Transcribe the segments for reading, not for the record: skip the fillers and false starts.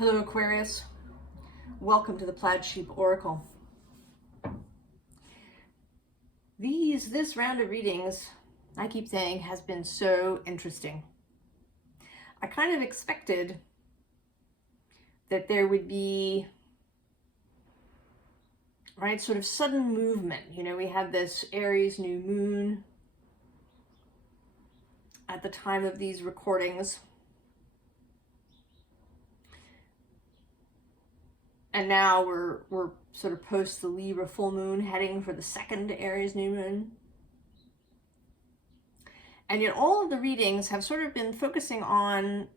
Hello Aquarius, welcome to the Plaid Sheep Oracle. This round of readings, I keep saying, has been so interesting. I kind of expected that there would be, right, sort of sudden movement. You know, we had this Aries new moon at the time of these recordings. And now we're sort of post the Libra full moon, heading for the second Aries new moon. And yet all of the readings have sort of been focusing on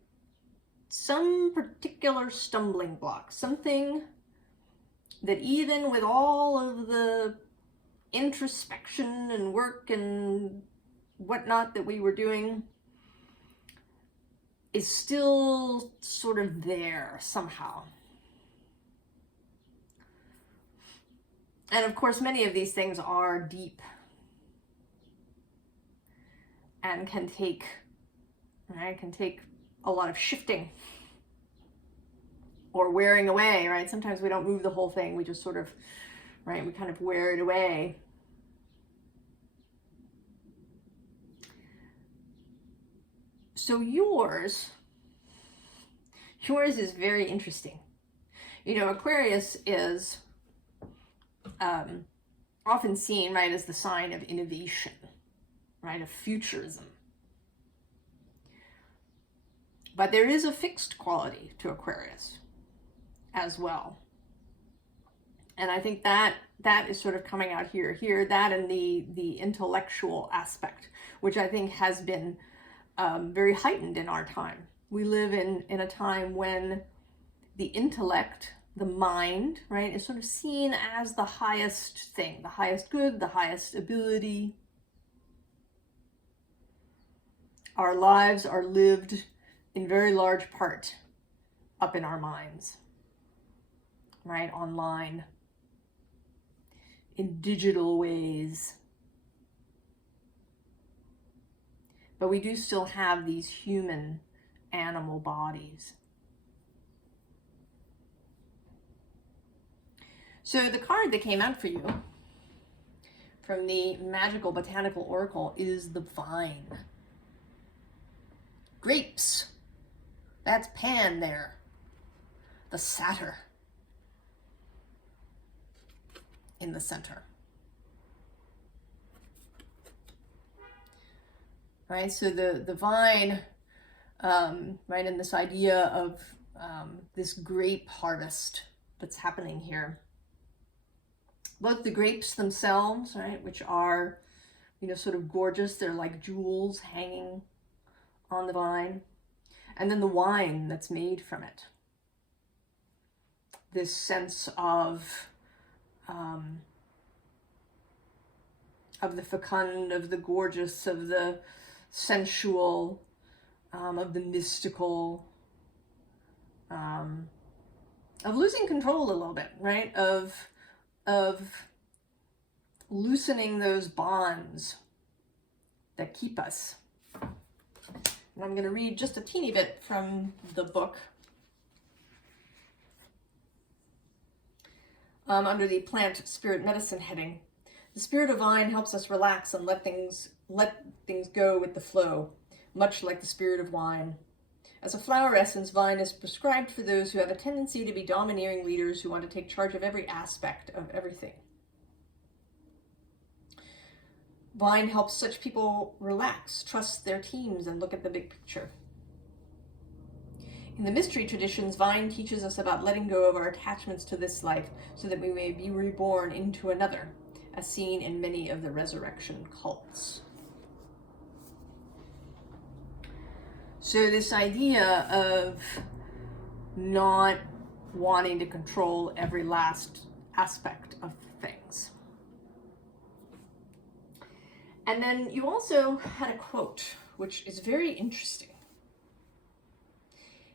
some particular stumbling block, something that even with all of the introspection and work and whatnot that we were doing, is still sort of there somehow. And of course, many of these things are deep and can take a lot of shifting or wearing away, right? Sometimes we don't move the whole thing. We just sort of, right, we kind of wear it away. So yours is very interesting. You know, Aquarius is often seen, right, as the sign of innovation, right, of futurism. But there is a fixed quality to Aquarius as well. And I think that is sort of coming out here, that and the intellectual aspect, which I think has been very heightened in our time. We live in a time when the intellect, the mind, right, is sort of seen as the highest thing, the highest good, the highest ability. Our lives are lived in very large part up in our minds, right, online, in digital ways. But we do still have these human animal bodies. So the card that came out for you from the Magickal Botanical Oracle is the vine. Grapes. That's Pan there. The satyr in the center. Right, so the vine, right, and this idea of this grape harvest that's happening here. Both the grapes themselves, right, which are, you know, sort of gorgeous. They're like jewels hanging on the vine. And then the wine that's made from it. This sense of the fecund, of the gorgeous, of the sensual, of the mystical, of losing control a little bit, right? Of loosening those bonds that keep us. And I'm going to read just a teeny bit from the book under the Plant Spirit Medicine heading. The spirit of vine helps us relax and let things go with the flow, much like the spirit of wine. As a flower essence, vine is prescribed for those who have a tendency to be domineering leaders who want to take charge of every aspect of everything. Vine helps such people relax, trust their teams, and look at the big picture. In the mystery traditions, Vine teaches us about letting go of our attachments to this life so that we may be reborn into another, as seen in many of the resurrection cults. So this idea of not wanting to control every last aspect of things. And then you also had a quote, which is very interesting.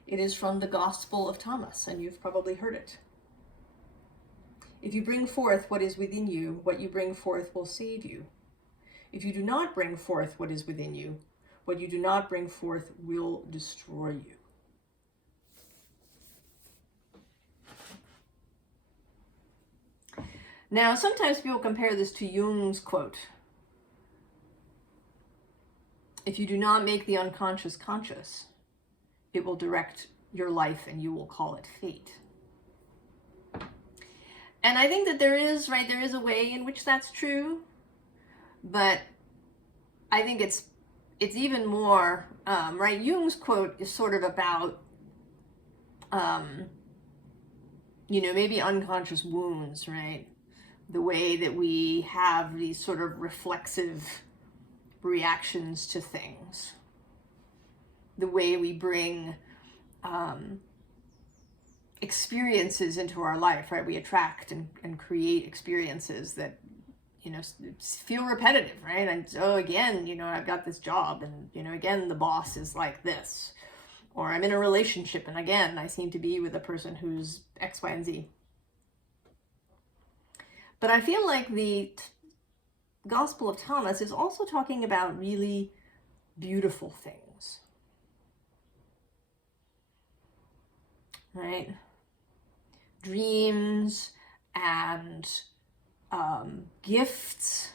It is from the Gospel of Thomas, and you've probably heard it. If you bring forth what is within you, what you bring forth will save you. If you do not bring forth what is within you, what you do not bring forth will destroy you. Now, sometimes people compare this to Jung's quote. If you do not make the unconscious conscious, it will direct your life and you will call it fate. And I think that there is a way in which that's true, but I think it's even more, right? Jung's quote is sort of about, maybe unconscious wounds, right? The way that we have these sort of reflexive reactions to things. The way we bring experiences into our life, right? We attract and create experiences that, feel repetitive, right? And so again, I've got this job and, again, the boss is like this. Or I'm in a relationship and again, I seem to be with a person who's X, Y, and Z. But I feel like the Gospel of Thomas is also talking about really beautiful things. Right? Dreams and gifts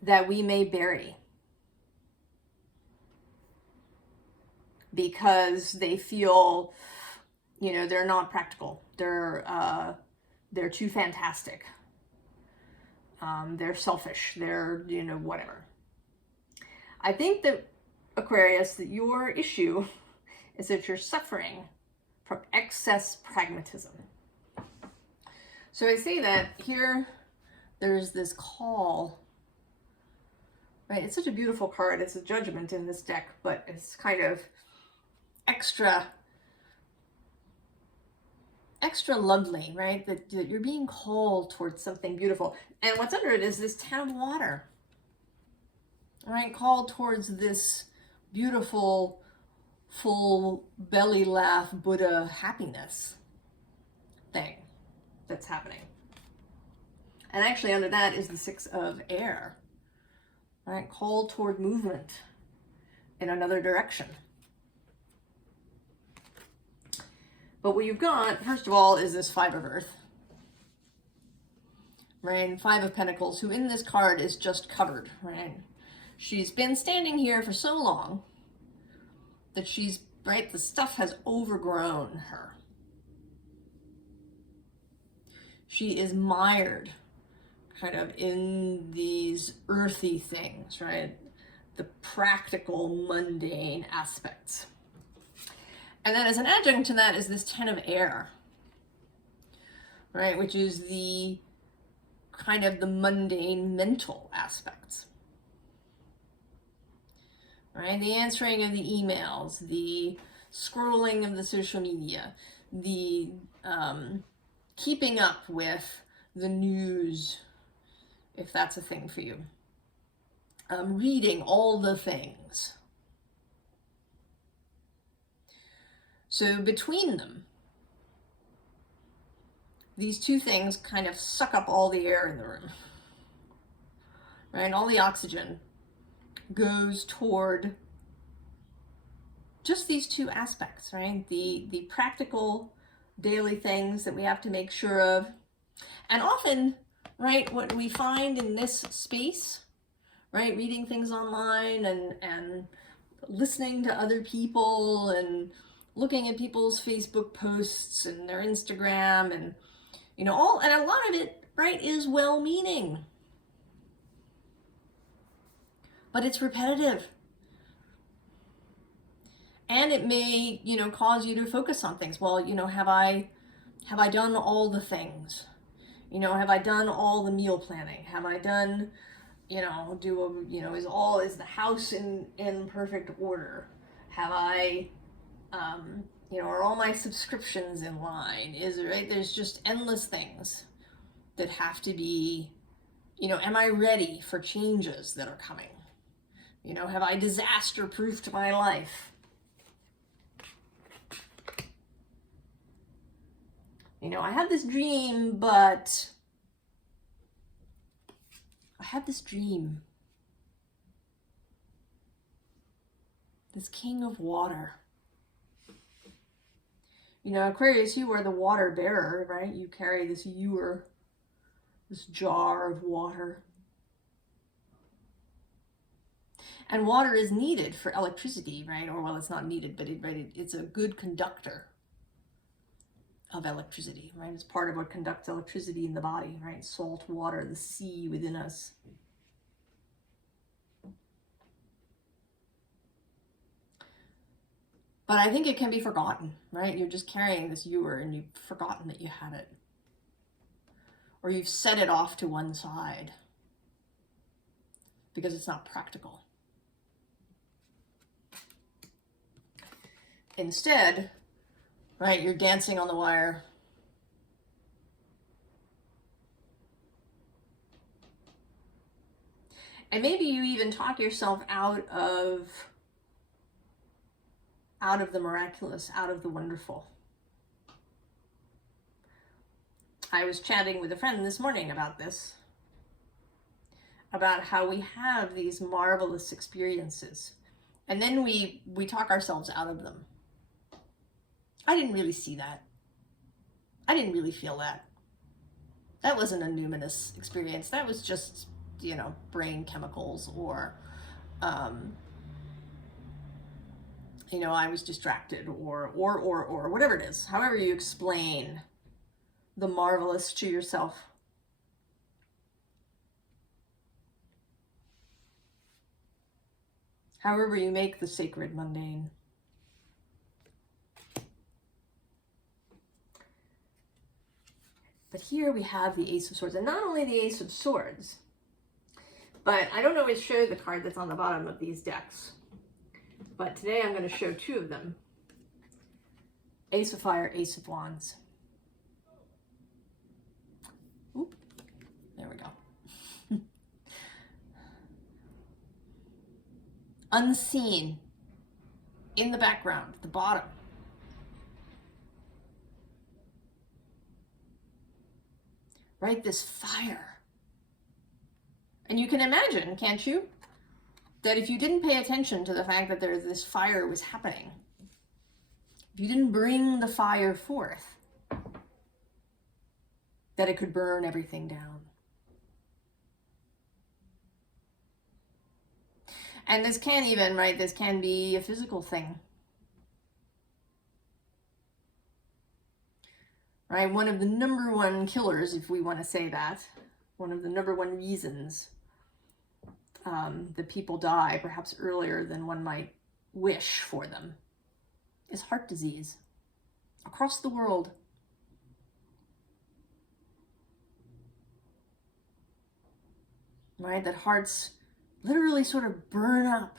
that we may bury because they feel, they're not practical. They're too fantastic. They're selfish. They're, whatever. I think that, Aquarius, that your issue is that you're suffering from excess pragmatism. So I say that here, there's this call, right? It's such a beautiful card. It's a judgment in this deck, but it's kind of extra lovely, right? That you're being called towards something beautiful. And what's under it is this 10 of water, right? Called towards this beautiful, full belly laugh Buddha happiness thing that's happening. And actually under that is the 6 of air, right? Called toward movement in another direction. But what you've got, first of all, is this 5 of earth, right? 5 of pentacles, who in this card is just covered, right? She's been standing here for so long that she's, right, the stuff has overgrown her. She is mired kind of in these earthy things, right? The practical, mundane aspects. And then as an adjunct to that is this 10 of air, right? Which is the kind of the mundane mental aspects, right? The answering of the emails, the scrolling of the social media, the keeping up with the news, if that's a thing for you. Reading all the things. So between them, these two things kind of suck up all the air in the room, right? All the oxygen goes toward just these two aspects, right? The practical daily things that we have to make sure of. And often, right, what we find in this space, right, reading things online and listening to other people and looking at people's Facebook posts and their Instagram and, and a lot of it, right, is well-meaning. But it's repetitive. And it may, cause you to focus on things. Well, have I done all the things? Have I done all the meal planning? Have I done, is the house in perfect order? Have I, are all my subscriptions in line? Right? There's just endless things that have to be, am I ready for changes that are coming? Have I disaster-proofed my life? I had this dream, but I had this dream. This king of water. You know, Aquarius, you are the water bearer, right? You carry this ewer, this jar of water. And water is needed for electricity, right? Or, well, it's not needed, but it's a good conductor of electricity, right? It's part of what conducts electricity in the body, right? Salt water, the sea within us. But I think it can be forgotten, right? You're just carrying this ewer and you've forgotten that you had it. Or you've set it off to one side because it's not practical. Instead, right, you're dancing on the wire. And maybe you even talk yourself out of the miraculous, out of the wonderful. I was chatting with a friend this morning about this, about how we have these marvelous experiences, and then we talk ourselves out of them. I didn't really see that. I didn't really feel that. That wasn't a numinous experience. That was just, you know, brain chemicals, or you know, I was distracted, or whatever it is. However you explain the marvelous to yourself. However you make the sacred mundane. But here we have the Ace of Swords, and not only the Ace of Swords, but I don't always show the card that's on the bottom of these decks. But today I'm going to show two of them. Ace of Fire, Ace of Wands. Oop, there we go. Unseen, in the background, at the bottom. Right, this fire. And you can imagine, can't you, that if you didn't pay attention to the fact that this fire was happening, if you didn't bring the fire forth, that it could burn everything down. And this can even, right, this can be a physical thing. Right, one of the number one killers, if we want to say that, one of the number one reasons that people die, perhaps earlier than one might wish for them, is heart disease across the world. Right, that hearts literally sort of burn up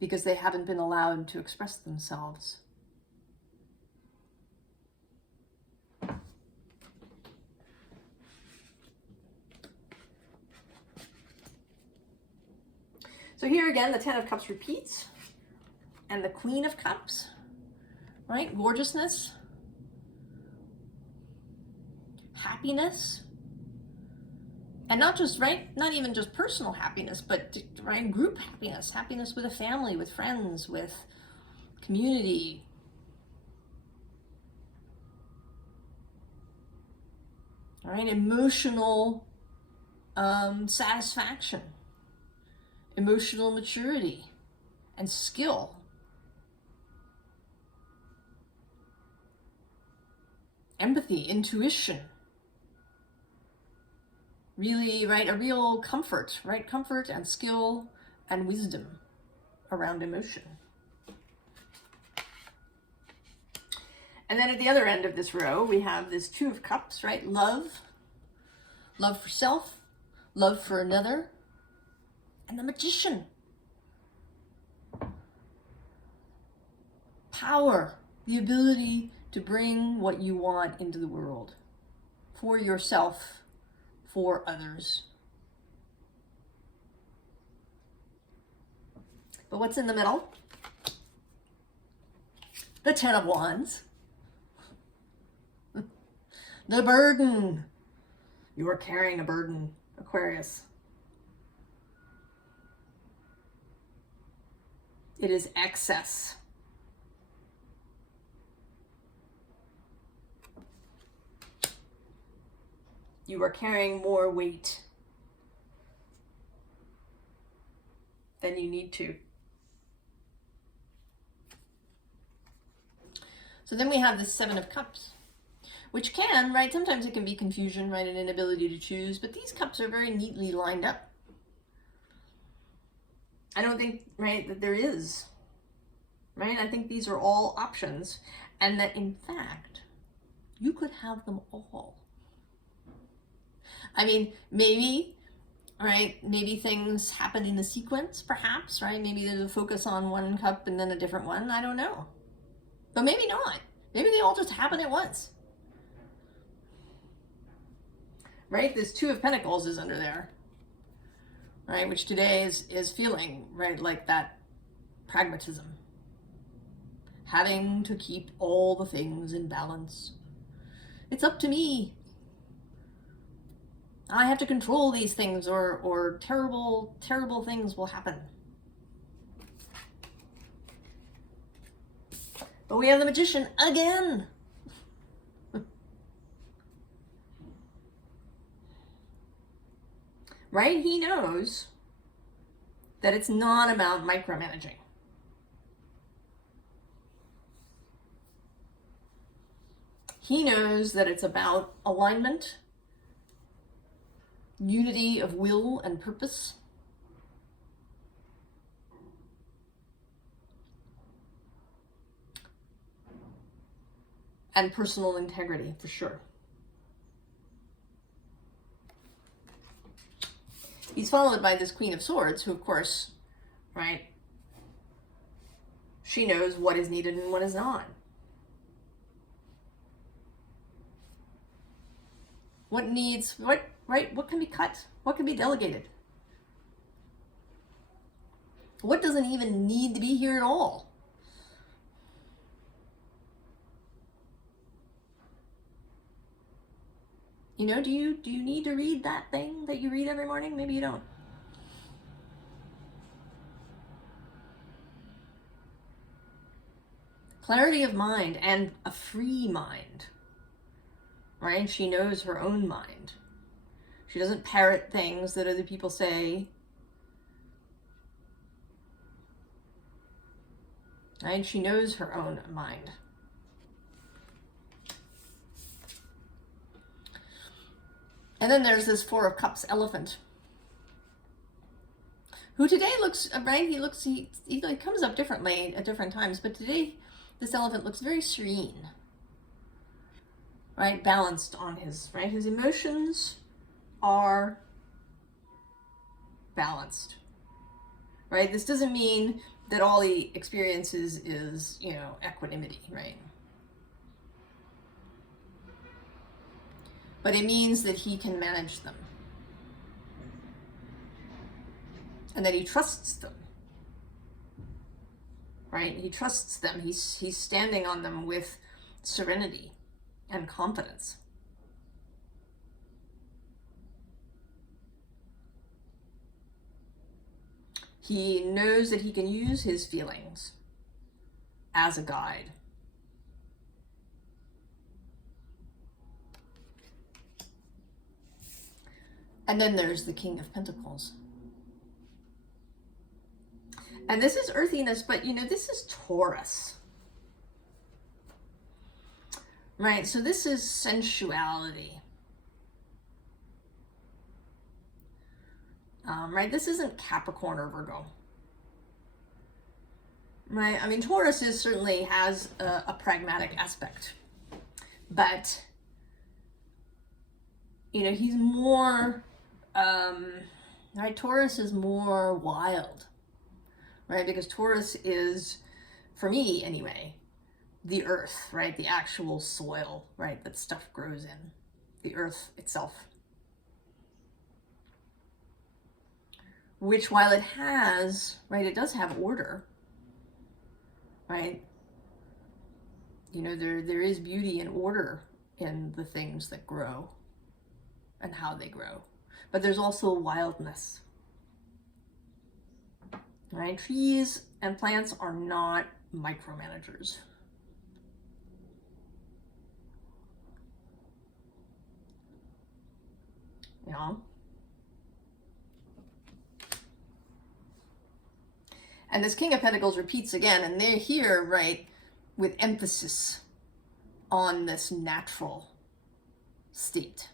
because they haven't been allowed to express themselves. So here again, the Ten of Cups repeats, and the Queen of Cups, right? Gorgeousness, happiness, and not just, right, not even just personal happiness, but, right, group happiness, happiness with a family, with friends, with community. All right, emotional satisfaction, emotional maturity, and skill. Empathy, intuition. Really, right, a real comfort, right? Comfort and skill and wisdom around emotion. And then at the other end of this row, we have this Two of Cups, right? Love, love for self, love for another, and the Magician. Power, the ability to bring what you want into the world for yourself, for others. But what's in the middle? The Ten of Wands. The burden. You are carrying a burden, Aquarius. It is excess. You are carrying more weight than you need to. So then we have the Seven of Cups, which can, right, sometimes it can be confusion, right, an inability to choose, but these cups are very neatly lined up. I don't think, right, that there is, right? I think these are all options, and that in fact, you could have them all. I mean, maybe, right, maybe things happen in a sequence, perhaps, right? Maybe there's a focus on one cup and then a different one, I don't know. But maybe not. Maybe they all just happen at once. Right? This Two of Pentacles is under there. Right? Which today is feeling, right, like that pragmatism. Having to keep all the things in balance. It's up to me. I have to control these things or terrible, terrible things will happen. But we have the Magician again. Right? He knows that it's not about micromanaging. He knows that it's about alignment, unity of will and purpose. And personal integrity, for sure. He's followed by this Queen of Swords, who, of course, right, she knows what is needed and what is not. What needs, right, what can be cut? What can be delegated? What doesn't even need to be here at all? You know, do you need to read that thing that you read every morning? Maybe you don't. Clarity of mind and a free mind, right? She knows her own mind. She doesn't parrot things that other people say. Right? She knows her own mind. And then there's this Four of Cups elephant, who today looks, right, he comes up differently at different times, but today this elephant looks very serene, right, balanced on his, right, his emotions are balanced, right? This doesn't mean that all he experiences is, you know, equanimity, right? But it means that he can manage them. And that he trusts them. Right? He trusts them. He's standing on them with serenity and confidence. He knows that he can use his feelings as a guide. And then there's the King of Pentacles. And this is earthiness, but you know, this is Taurus. Right, so this is sensuality. Right, this isn't Capricorn or Virgo. Right, I mean, Taurus certainly has a pragmatic aspect. But, you know, he's more... right, Taurus is more wild, right? Because Taurus is, for me anyway, the earth, right? The actual soil, right? That stuff grows in, the earth itself. Which, while it has, right, it does have order, right? You know, there is beauty and order in the things that grow and how they grow. But there's also wildness, right? Trees and plants are not micromanagers. you know. And this King of Pentacles repeats again, and they're here, right, with emphasis on this natural state,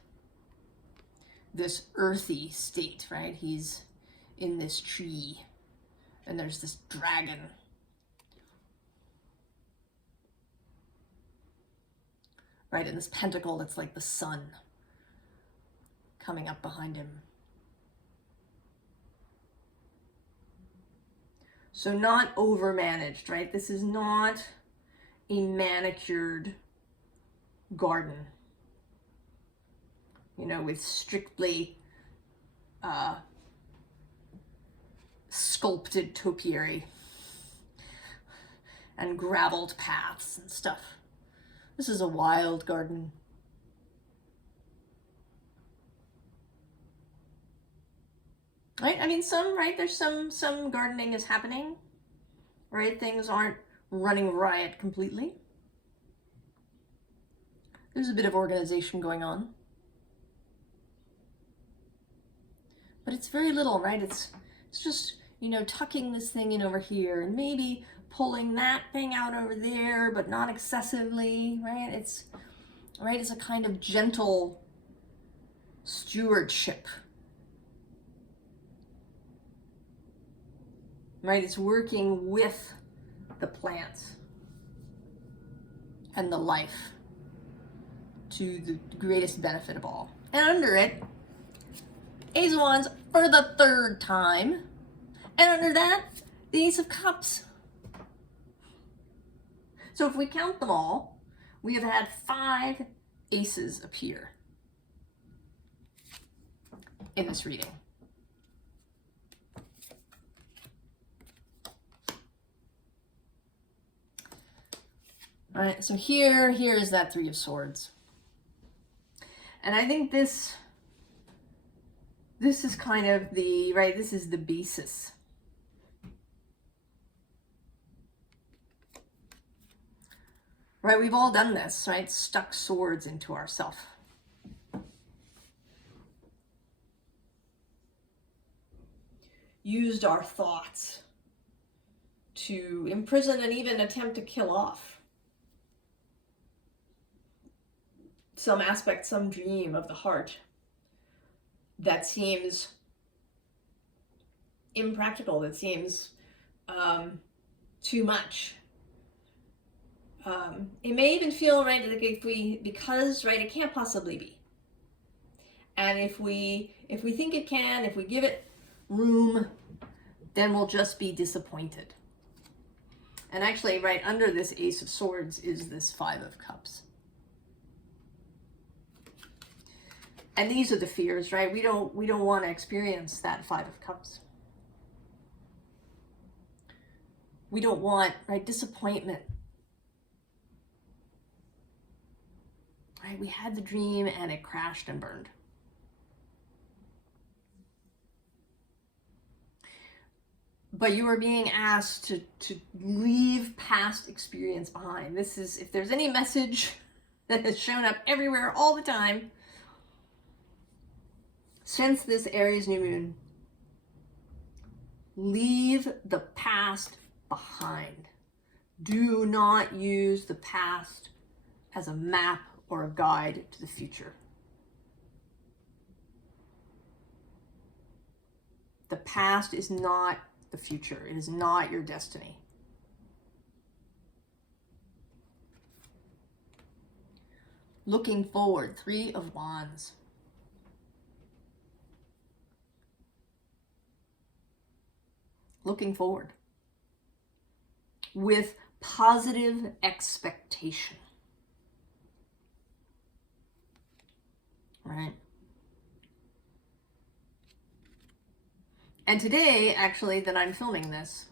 this earthy state, right? He's in this tree, and there's this dragon. Right, and this pentacle that's like the sun coming up behind him. So not overmanaged, right? This is not a manicured garden, you know, with strictly sculpted topiary and graveled paths and stuff. This is a wild garden. Right? I mean, there's some gardening is happening, right? Things aren't running riot completely. There's a bit of organization going on. But it's very little, right? It's just, you know, tucking this thing in over here and maybe pulling that thing out over there, but not excessively, right? It's a kind of gentle stewardship. Right? It's working with the plants and the life to the greatest benefit of all. And under it, Ace of Wands for the third time. And under that, the Ace of Cups. So if we count them all, we have had 5 aces appear in this reading. All right, so here is that 3 of Swords. And I think this is kind of the, right, this is the basis. Right, we've all done this, right? Stuck swords into ourselves. Used our thoughts to imprison and even attempt to kill off some aspect, some dream of the heart that seems impractical, that seems too much. It may even feel, right, like because, right, it can't possibly be. And if we think it can, if we give it room, then we'll just be disappointed. And actually, right under this Ace of Swords is this 5 of Cups. And these are the fears, right? We don't want to experience that 5 of Cups. We don't want, right, disappointment. Right? We had the dream and it crashed and burned. But you are being asked to leave past experience behind. This is, if there's any message that has shown up everywhere all the time since this Aries new moon, leave the past behind. Do not use the past as a map or a guide to the future. The past is not the future. It is not your destiny. Looking forward, 3 of Wands. Looking forward with positive expectation. Right? And today, actually, that I'm filming this,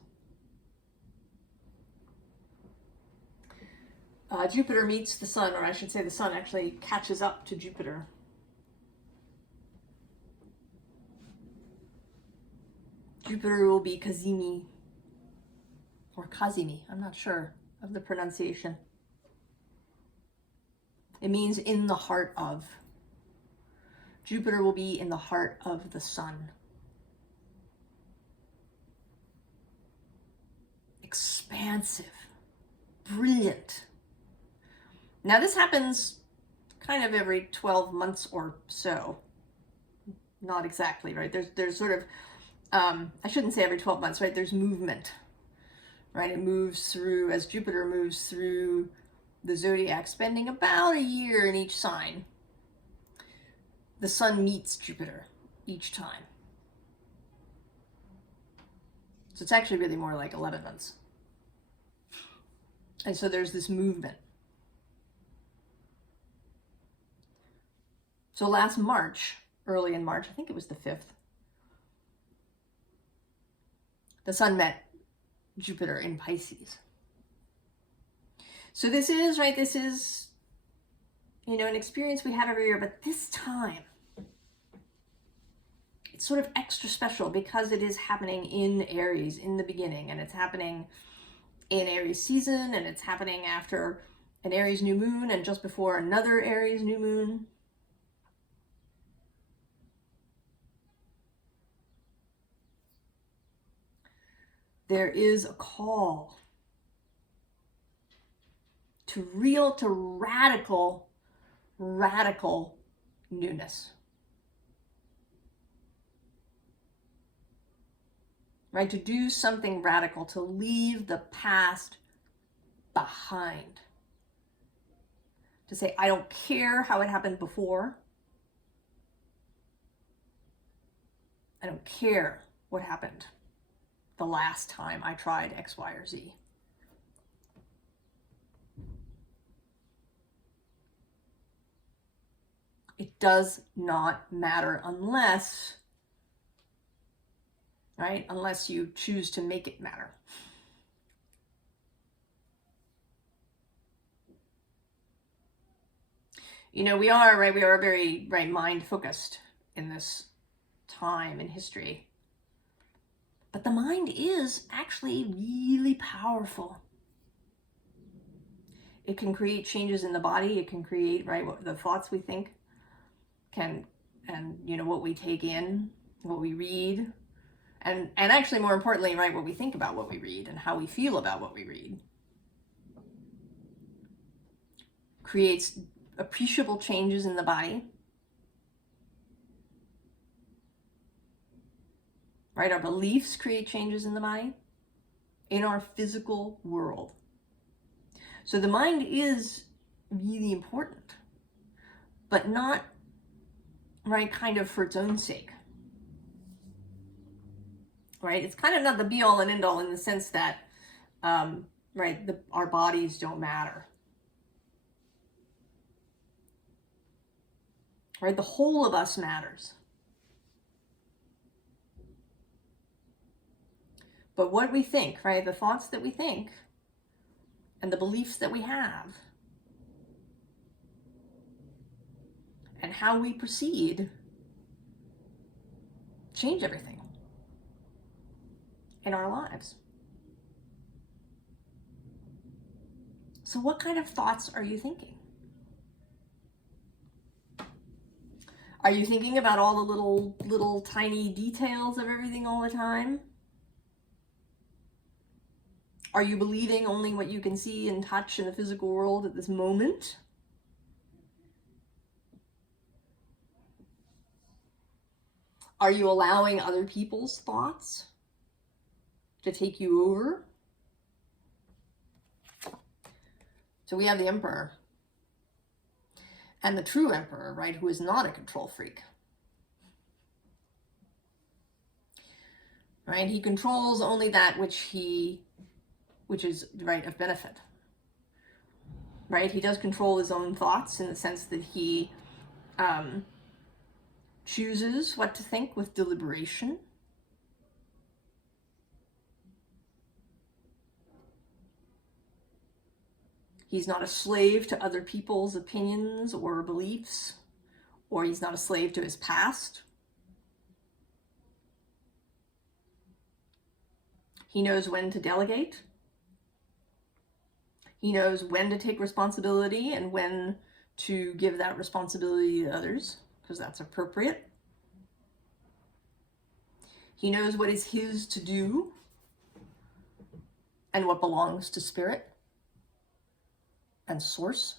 Jupiter meets the Sun, or I should say the Sun actually catches up to Jupiter. Jupiter will be Kazimi, or Kazimi, I'm not sure of the pronunciation. It means in the heart of. Jupiter will be in the heart of the sun. Expansive, brilliant. Now this happens kind of every 12 months or so. Not exactly, right? There's sort of, I shouldn't say every 12 months, right? There's movement, right? It moves through, as Jupiter moves through the zodiac, spending about a year in each sign. The sun meets Jupiter each time. So it's actually really more like 11 months. And so there's this movement. So last March, early in March, I think it was the 5th, the sun met Jupiter in Pisces. So this is, right, this is, you know, an experience we have every year, but this time, it's sort of extra special because it is happening in Aries in the beginning, and it's happening in Aries season, and it's happening after an Aries new moon and just before another Aries new moon. There is a call to radical newness. Right? To do something radical, to leave the past behind. To say, I don't care how it happened before. I don't care what happened the last time I tried X, Y, or Z. It does not matter unless, right? Unless you choose to make it matter. You know, we are, right? We are very, right, mind focused in this time in history. But the mind is actually really powerful. It can create changes in the body. It can create, right, what the thoughts we think can, and, you know, what we take in, what we read, and actually more importantly, right, what we think about what we read and how we feel about what we read. Creates appreciable changes in the body. Right? Our beliefs create changes in the body, in our physical world. So the mind is really important, but not, right, kind of for its own sake. Right? It's kind of not the be all and end all in the sense that, right, our bodies don't matter. Right? The whole of us matters. But what we think, right, the thoughts that we think and the beliefs that we have and how we proceed change everything in our lives. So what kind of thoughts are you thinking? Are you thinking about all the little tiny details of everything all the time? Are you believing only what you can see and touch in the physical world at this moment? Are you allowing other people's thoughts to take you over? So we have the Emperor. And the true Emperor, right, who is not a control freak. Right? He controls only that which is, right, of benefit. Right? He does control his own thoughts in the sense that he chooses what to think with deliberation. He's not a slave to other people's opinions or beliefs, or he's not a slave to his past. He knows when to delegate. He knows when to take responsibility and when to give that responsibility to others. because that's appropriate. He knows what is his to do and what belongs to spirit and source.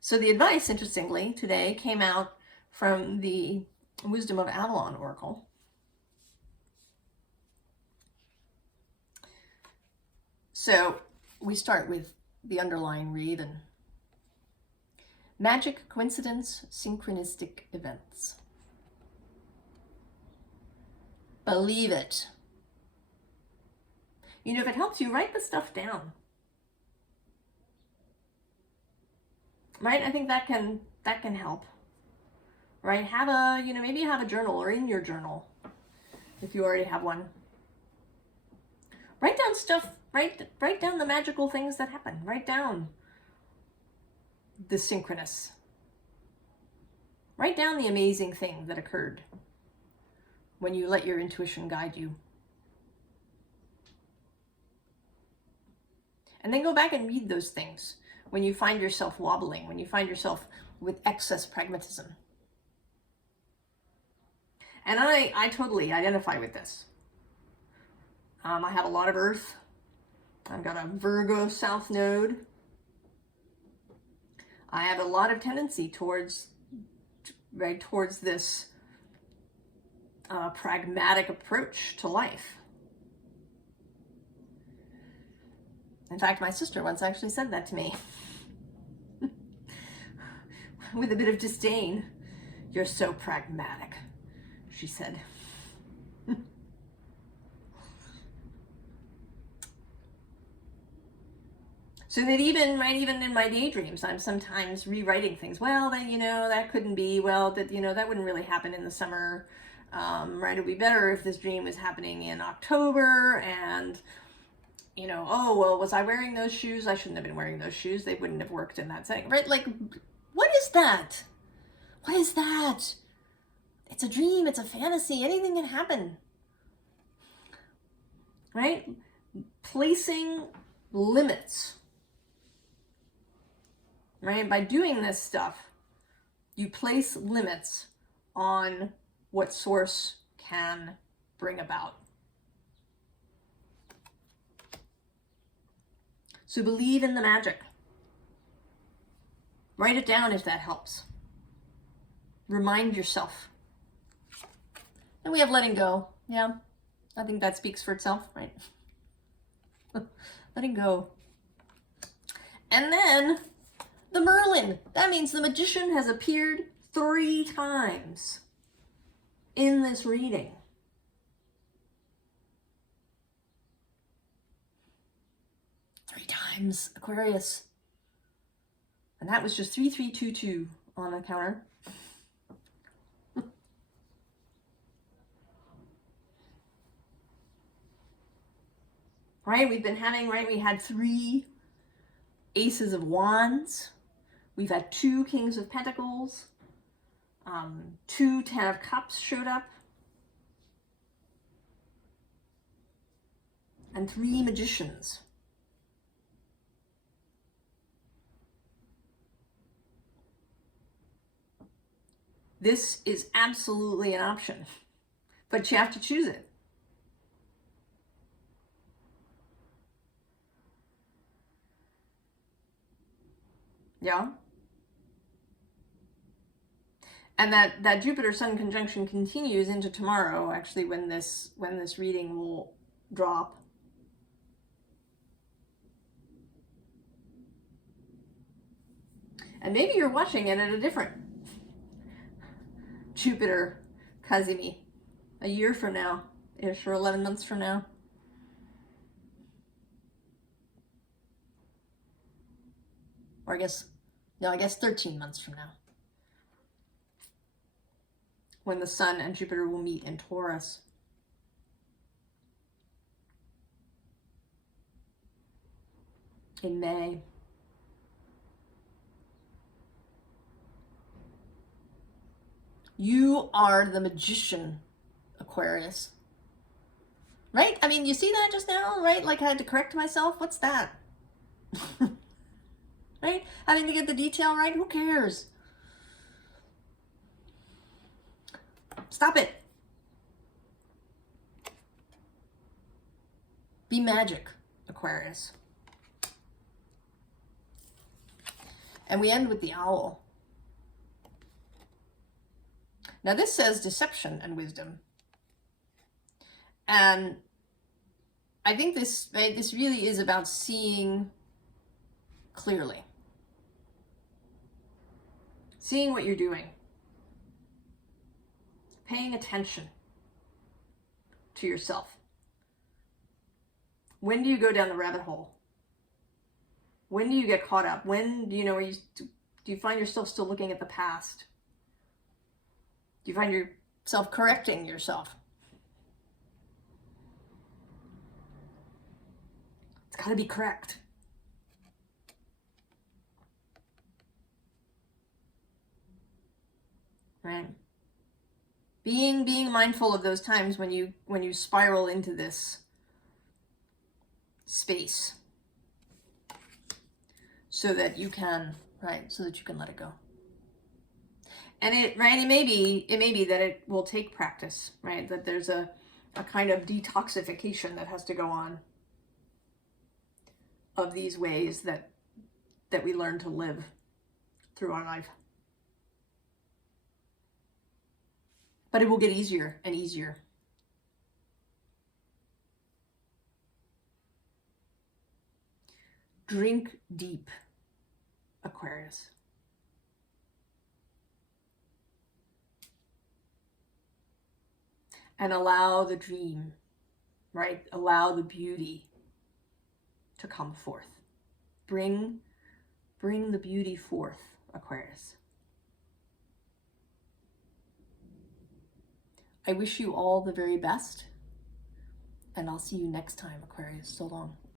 So the advice, interestingly, today came out from the Wisdom of Avalon Oracle. So we start with the underlying read and magic, coincidence, synchronistic events. Believe it. You know, if it helps you, write the stuff down. Right? I think that can help. Right? Have a, you know, maybe have a journal or in your journal if you already have one. Write down stuff, write down the magical things that happen. Write down the synchronous. Write down the amazing thing that occurred when you let your intuition guide you. And then go back and read those things when you find yourself wobbling, when you find yourself with excess pragmatism. And I totally identify with this. I have a lot of earth. I've got a Virgo South Node. I have a lot of tendency towards this pragmatic approach to life. In fact, my sister once actually said that to me with a bit of disdain. "You're so pragmatic," she said. So that even in my daydreams, I'm sometimes rewriting things. Well, then, you know, that couldn't be. Well, that, you know, that wouldn't really happen in the summer. Right? It'd be better if this dream was happening in October. And, you know, oh, well, was I wearing those shoes? I shouldn't have been wearing those shoes. They wouldn't have worked in that setting. Right? Like, what is that? What is that? It's a dream. It's a fantasy. Anything can happen. Right? Placing limits. Right? By doing this stuff, you place limits on what source can bring about. So believe in the magic. Write it down if that helps. Remind yourself. And we have letting go. Yeah, I think that speaks for itself, right? Letting go. And then the Merlin. That means the magician has appeared 3 times in this reading. 3 times, Aquarius. And that was just 3322 on the counter. Right, we've been having, right, we had 3 Aces of Wands. We've had 2 Kings of Pentacles. 2 Ten of Cups showed up. And 3 Magicians. This is absolutely an option, but you have to choose it. Yeah. And that Jupiter-Sun conjunction continues into tomorrow, actually, when this reading will drop. And maybe you're watching it at a different Jupiter Kazumi a year from now, ish, or 11 months from now. Or I guess 13 months from now, when the Sun and Jupiter will meet in Taurus. In May. You are the magician, Aquarius. Right? I mean, you see that just now, right? Like I had to correct myself. What's that? Right? Having to get the detail right, who cares? Stop it. Be magic, Aquarius. And we end with the owl. Now this says deception and wisdom. And I think this really is about seeing clearly. Seeing what you're doing. Paying attention to yourself. When do you go down the rabbit hole? When do you get caught up? When do you know, do you find yourself still looking at the past? Do you find yourself correcting yourself? It's got to be correct. Right? Being mindful of those times when you spiral into this space, so that you can, right, so that you can let it go. And it may be that it will take practice, right? That there's a kind of detoxification that has to go on of these ways that we learn to live through our life. But it will get easier and easier. Drink deep, Aquarius. And allow the dream, right? Allow the beauty to come forth. Bring the beauty forth, Aquarius. I wish you all the very best, and I'll see you next time, Aquarius. So long.